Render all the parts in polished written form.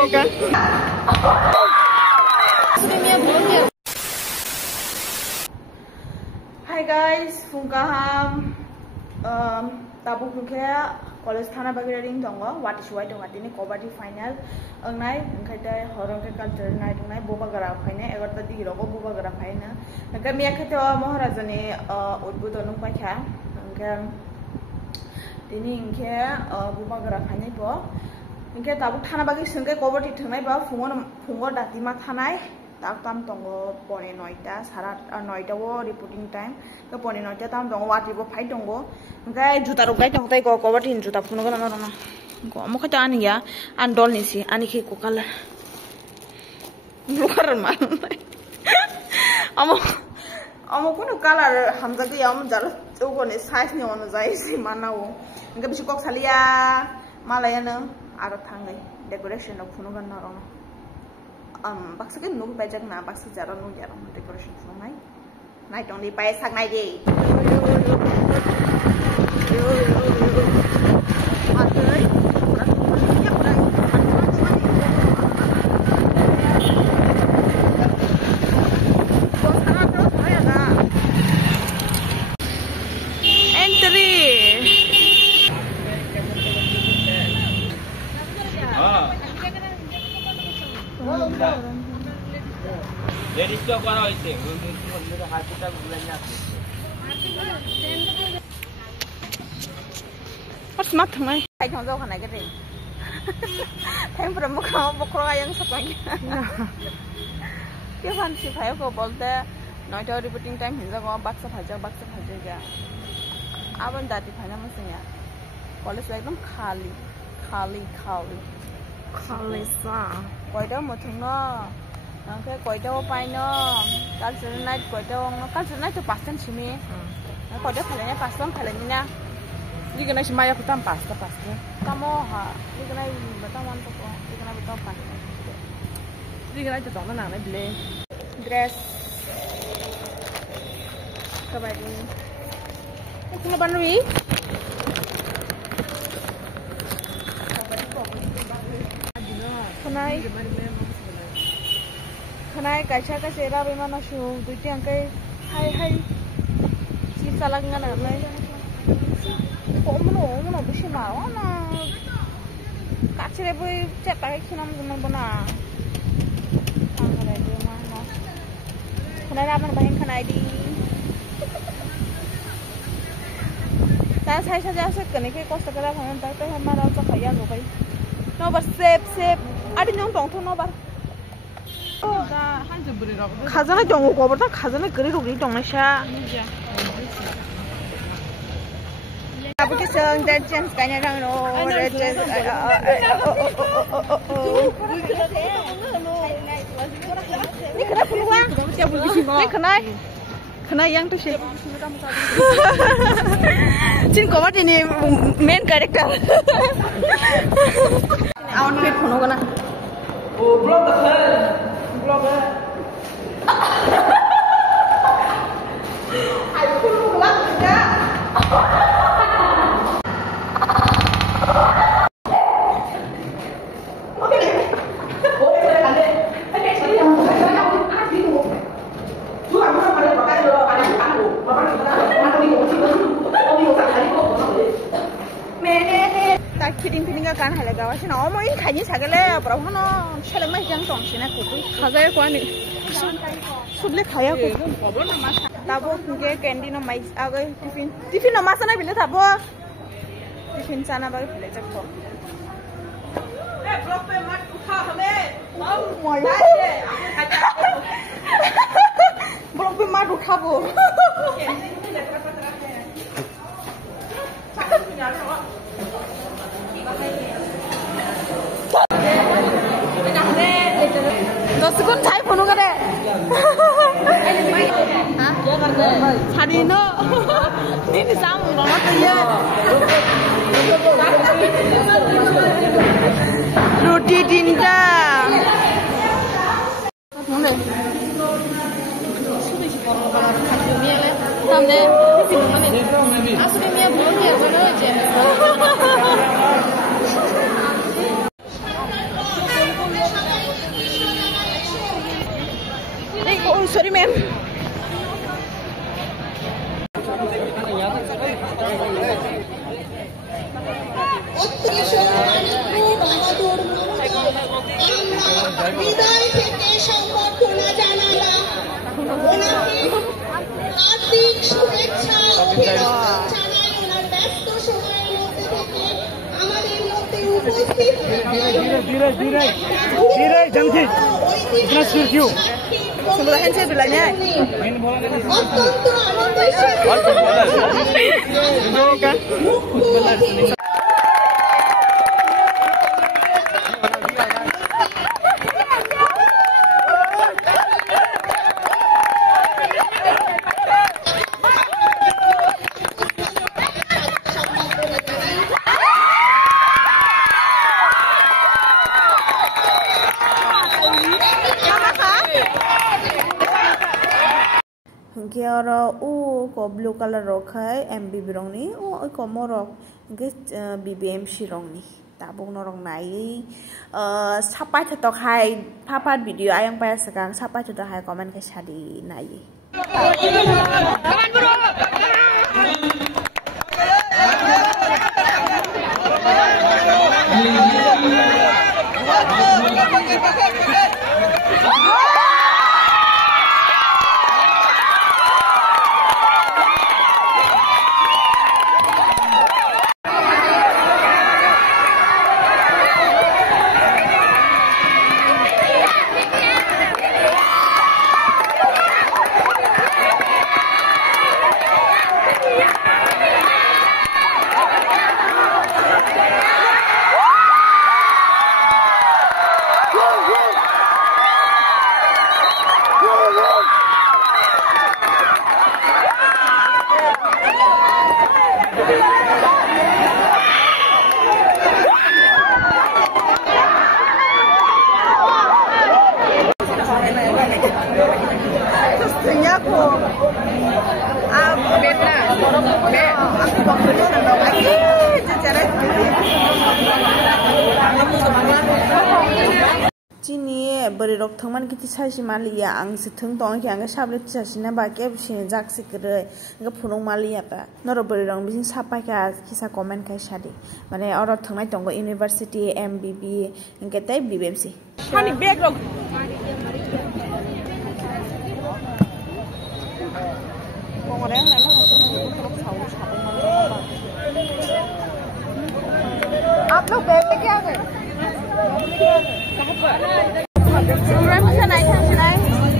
Hi guys, Fungkaham. Tabuk Rukia, College Thana Bagering Dongo, what is white or what in a Kobati final. A night, Kata, Horonka culture night, Bobagara Fine, Everta di Robo Bobagara Fine. Nakamiakata Moharazane, Udbudonu Paka, Dining care, Bobagara Fine. Inke tabuk Thana Bagi Sunga Kobati tonight, Fungo Datima Tanai. Tam tongo pone noita sarat noita wo reporting time to pone noita tam tongo wati bo phai tongo ngai juta ro gai tong tai ko kobatin juta puno gana na ko mo khata ani ya an dol ni si ani khi ko kala luar man amo kuno kala hamza ge am jar jogo ne size ni on jai si manawo ngai bisi kok salia malaya na aro thangai decoration of puno gana ro baksa ke nung pajak na baksa jara nung jara decoration for night only pai sak nai de Ladies ko para hoise hati ta bulanya what's not my I don't know kana gede time from mukha bokra yang sapang ke fancy bhai ko bolte noita reporting time hinja ko baksa bhaja ga aban dati phana masnya college ekdom khali sa koida mothno okay koida paino culture night to pastan chimi koida phalene pastan phaleni na digana simaya kutam pasta tamo ha digana bataman to ko digana batam pasta digana to tong na ble dress kabadi kuna banui Kanai kaisa kaisa rabi mana shu duti angkai hai si salang ngana lai komono bisi maro na kachire boi cepai kinam guman bana kanai dia mana kanai raban bahin kanai di tas hai saja sekene ke kosta kara bhanan tak tai hamara sa khaya go bai no bar sep adi nyong tong thon no bar khazana dong ko bata khazana gari rogri dong na sha abu ke song that chance kanya rang no ni kana pulwa ni kana yang tu she chin ko mati ni main character outfit phono kana oh blog I pull one Fitting kan halaga wa sina omo in khani sagale brahno chele mai jang tong sina ko khazai ko ni suble khaya ko kobo na mas tabo ke candy no mai agai tiffin no masana bile tabo tiffin sana ba bile jakko e block pe mat utha hame wow moi block pe mat uthabo Doskun chai phone ka de ha chadi no ni sam no to ye roti tinta mone sube si poro ka khaju mi le samne tiffin mane asle mi bol ke bono je sorry man. হৃদয় থেকে সম্বর্ধনা জানালাম ওনাকে হার্দিক শুভেচ্ছা জানাই ওনার ব্যস্ত সময়ের মধ্যে থেকে আমাদের মধ্যে উপস্থিত অত্যন্ত আনন্দের সাথে Kiara ko blue color rokai MBB rong ni ko morok ke BBMC rong ni tabung norong nai sapai tetok hai papat video ayang pa sekarang sapai tetok hai komen ke sadi nai Cini beri rok teman kita saji malia ang seteng tong yang ke sablet saji na bagai bising jak sikere ke punung malia apa noro beri rong bising sapa ka kisah komen kai sadi mana orang tengah tonggo University MBB yang kita BBMC. Hani bag rok. Orang lain आप लोग बैग लेके आ गए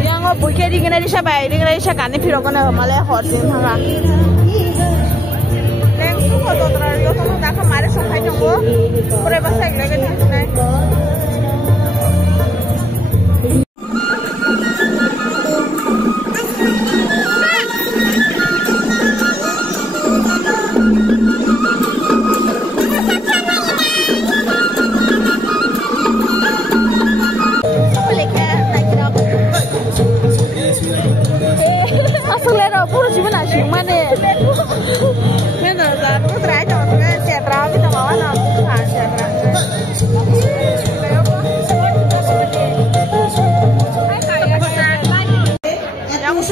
yang mau buka di kena di siapa kan ini piro kena malah horsin hanga yang suka tuh terlalu yo tuh tak kemarin sampai nunggu pura bahasa Inggris kan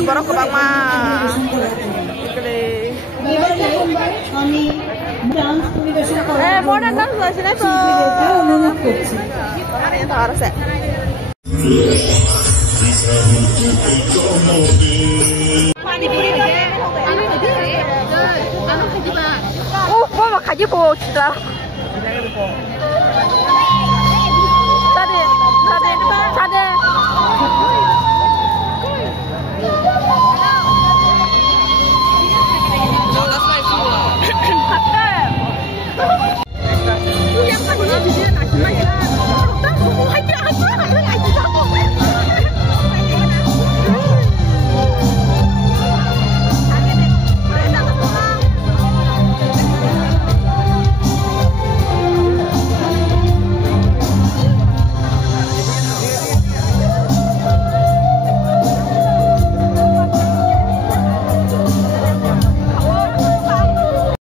Borok ke Bang Ma. Mau datang ke sini tuh. Ada yang tahu harus ya. Mau kaji po kita. Tadi.